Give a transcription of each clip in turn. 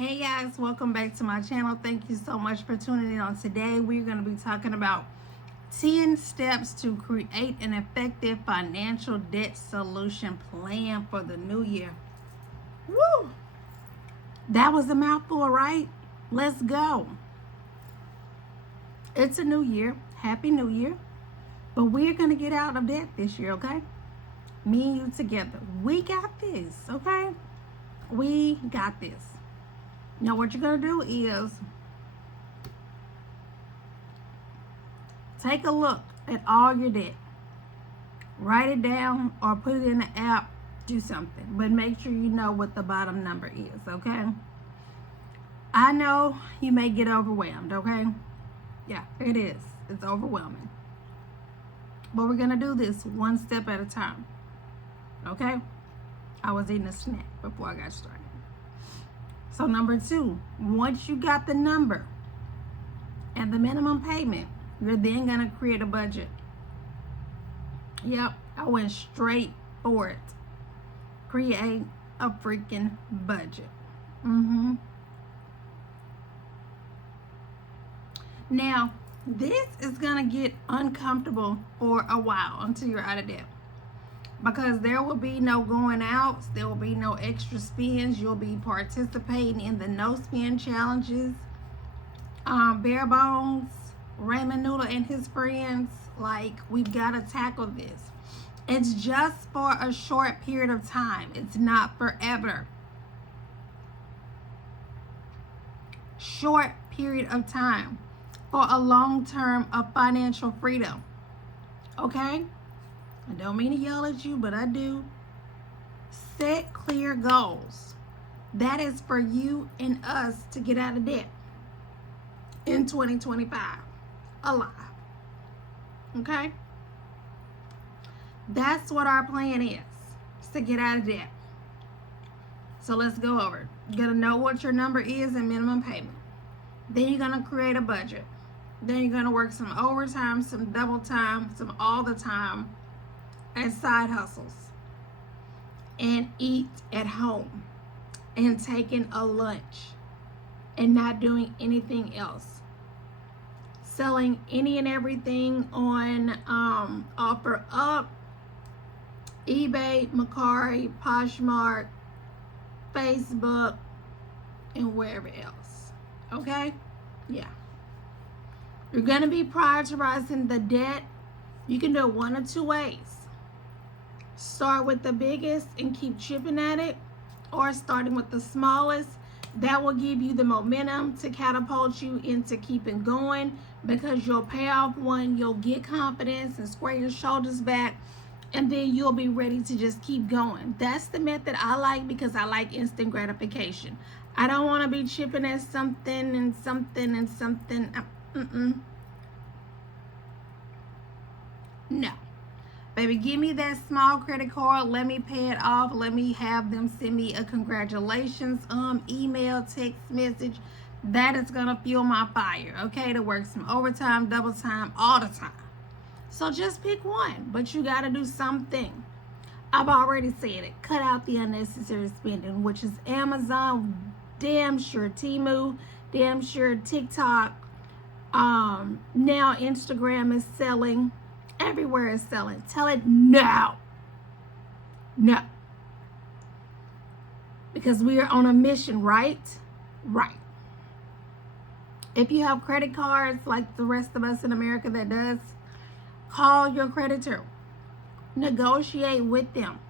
Hey guys, welcome back to my channel. Thank you so much for tuning in on today. We're going to be talking about 10 steps to create an effective financial debt solution plan for the new year. Woo! That was a mouthful, right? Let's go. It's a new year. Happy New Year. But we're going to get out of debt this year, okay? Me and you together. We got this, okay? We got this. Now what you're going to do is take a look at all your debt. Write it down or put it in the app. Do something. But make sure you know what the bottom number is, okay? I know you may get overwhelmed, okay? Yeah, it is. It's overwhelming. But we're going to do this one step at a time, okay? I was eating a snack before I got started. So number 2, once you got the number and the minimum payment, you're then going to create a budget. Yep, I went straight for it. Create a freaking budget. Now, this is going to get uncomfortable for a while until you're out of debt. Because there will be no going outs, there will be no extra spends. You'll be participating in the no spend challenges. Bare Bones, Raymond Noodle and his friends, like, we've got to tackle this. It's just for a short period of time. It's not forever. Short period of time for a long term of financial freedom. Okay? I don't mean to yell at you, but I do. Set clear goals. That is for you and us to get out of debt in 2025. Alive. Okay? That's what our plan is to get out of debt. So let's go over it. You're going to know what your number is and minimum payment. Then you're going to create a budget. Then you're going to work some overtime, some double time, some all the time, and side hustles, and eat at home, and taking a lunch, and not doing anything else. Selling any and everything on OfferUp, eBay, Mercari, Poshmark, Facebook, and wherever else. Okay? Yeah. You're going to be prioritizing the debt. You can do it one of two ways. Start with the biggest and keep chipping at it, or starting with the smallest. That will give you the momentum to catapult you into keeping going, because you'll pay off one, you'll get confidence and square your shoulders back, and then you'll be ready to just keep going. That's the method I like, because I like instant gratification. I don't want to be chipping at something and something and something. No. Baby, give me that small credit card. Let me pay it off. Let me have them send me a congratulations email, text message. That is going to fuel my fire, okay? To work some overtime, double time, all the time. So just pick one, but you got to do something. I've already said it. Cut out the unnecessary spending, which is Amazon, damn sure Temu, damn sure TikTok. Now Instagram is selling. Everywhere is selling. Tell it no. No. Because we are on a mission, right? Right. If you have credit cards like the rest of us in America that does, call your creditor. Negotiate with them.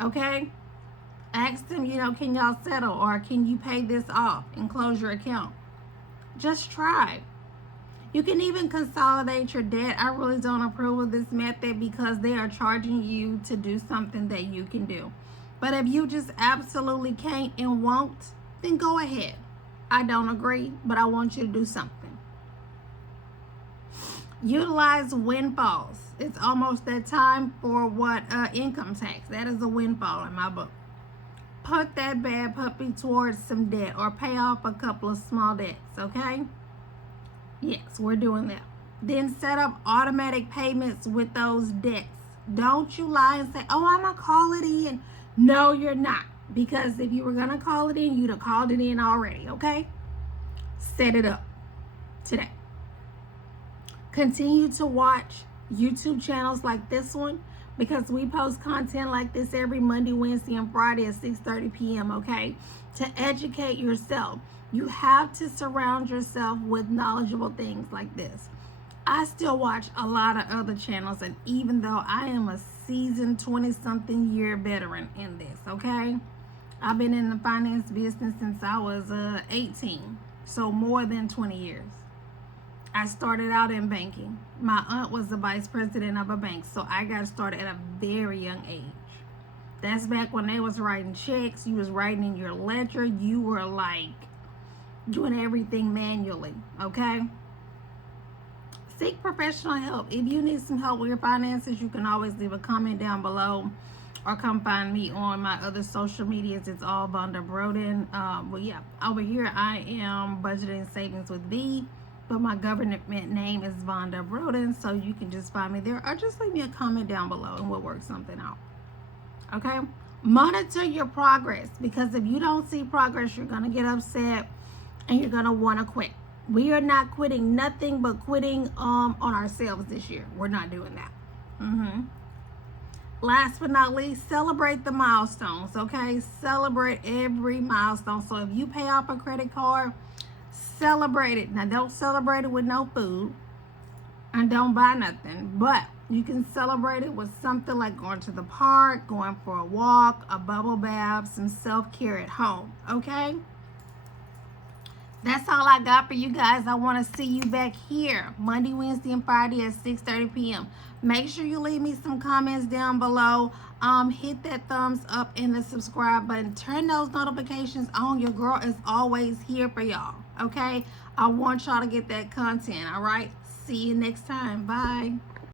Okay? Ask them, can y'all settle, or can you pay this off and close your account? Just try. You can even consolidate your debt. I really don't approve of this method, because they are charging you to do something that you can do. But if you just absolutely can't and won't, then go ahead. I don't agree, but I want you to do something. Utilize windfalls. It's almost that time for income tax. That is a windfall in my book. Put that bad puppy towards some debt, or pay off a couple of small debts, okay? Yes, we're doing that. Then set up automatic payments with those debts. Don't you lie and say, oh, I'm going to call it in. No, you're not. Because if you were going to call it in, you'd have called it in already, okay? Set it up today. Continue to watch YouTube channels like this one, because we post content like this every Monday, Wednesday, and Friday at 6:30 p.m., okay? To educate yourself. You have to surround yourself with knowledgeable things like this. I still watch a lot of other channels, and even though I am a seasoned 20-something year veteran in this, okay? I've been in the finance business since I was 18, so more than 20 years. I started out in banking. My aunt was the vice president of a bank, so I got started at a very young age. That's back when they was writing checks, you was writing in your ledger, you were like doing everything manually, okay? Seek professional help. If you need some help with your finances, you can always leave a comment down below or come find me on my other social medias. It's all Vonda Broden. Well, yeah, over here I am Budgeting Savings with V, but my government name is Vonda Broden, so you can just find me there or just leave me a comment down below and we'll work something out. Okay? Monitor your progress, because if you don't see progress, you're going to get upset and you're going to want to quit. We are not quitting nothing but quitting on ourselves this year. We're not doing that. Last but not least, celebrate the milestones, okay? Celebrate every milestone. So if you pay off a credit card, celebrate it. Now, don't celebrate it with no food and don't buy nothing, but you can celebrate it with something like going to the park, going for a walk, a bubble bath, some self-care at home, okay? That's all I got for you guys. I want to see you back here Monday, Wednesday, and Friday at 6:30 p.m. Make sure you leave me some comments down below. Hit that thumbs up and the subscribe button. Turn those notifications on. Your girl is always here for y'all, okay? I want y'all to get that content, all right? See you next time. Bye.